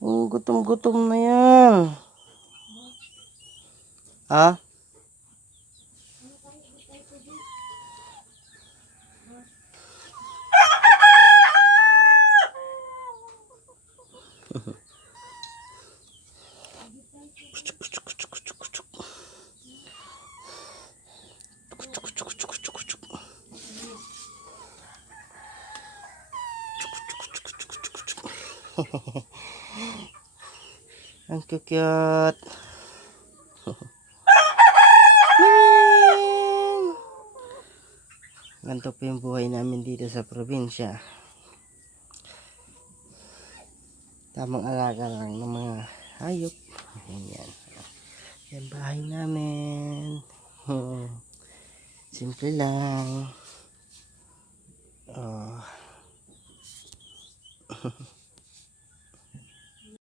Gutom-gutom na yan. Ha? Ang cute. Ganito po yung buhay namin dito sa probinsya. Tamang alaga lang ng mga hayop. Ayan. Yan bahay namin. Simple lang.